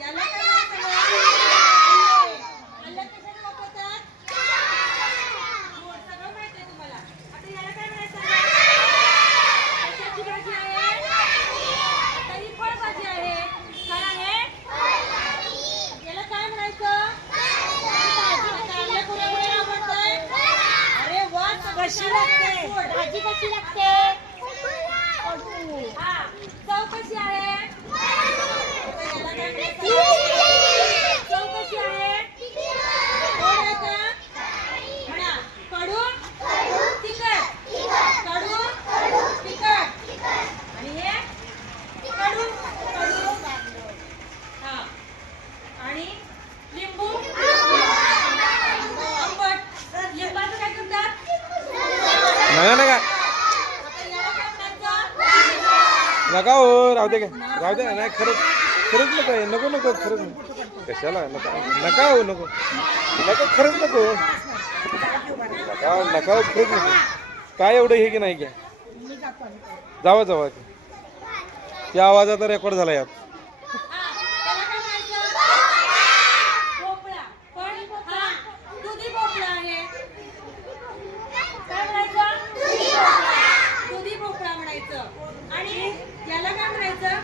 याला काय आलं कशाने वापरतात? सगळं माहिती आहे तुम्हाला. आता याला काय म्हणायचं? कशाची भाजी आहे? तरी फळभाजी आहे. काय आहे? याला काय म्हणायचं? कारलं कोणाला आवडतंय? अरे वा, कशी लागते भाजी? कशी लागते? हा, चव कशी आहे? चव कशी आहे? गोड आहे का? म्हणा, कडू तिखट. कडू तिखट. आणि हे कडू कडू. हा, आणि लिंबू आंबट. लिंबाचं काय करतात? नका नका नका हो, राहू दे नाही. खरंच नको आहे. नको खरंच कशाला नका हो, नको खरंच नको नका खरंच नको. काय एवढं हे की नाही घ्या. जावा या आवाजाचा रेकॉर्ड झाला यात. आणि याला काय म्हणायचं?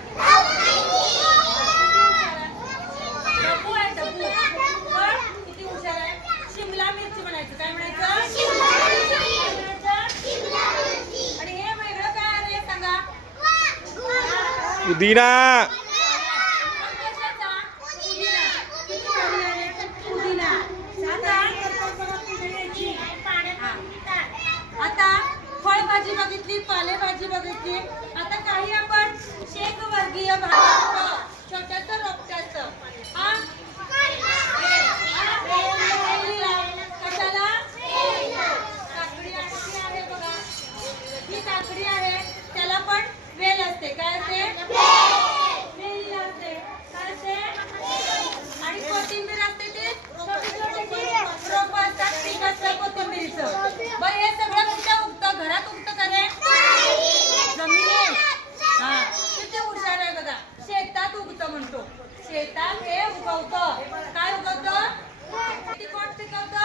डब्बू आहे, डब्बू. पण किती हुशार आहे. शिमला मिरची म्हणायचं. काय म्हणायचं? आणि हे वेगळं काय आहे सांगा? पुदिना. आता फळभाजी बघितली, पालेभाजी बघितली. आता काही आपण शेकवर्गीय भाज्या, छोट्याचं रोपट्याचं. कशाला? काकडी आहे बघा. ही काकडी आहे, त्याला पण वेल असते. काय असते? वेल असते. काय असते? आणि कोथिंबीर असते, ती रोप असतात. पीक असतं कोथिंबीरीचं. बरं, हे सगळं कुठे उगतं? घरात उगतं का रे? जमिनीत. हा, किती हुशार आहे बघा. शेतात उगतं म्हणतो. शेतात हे उगवतं. काय उगवतं? कोण पिकवतं?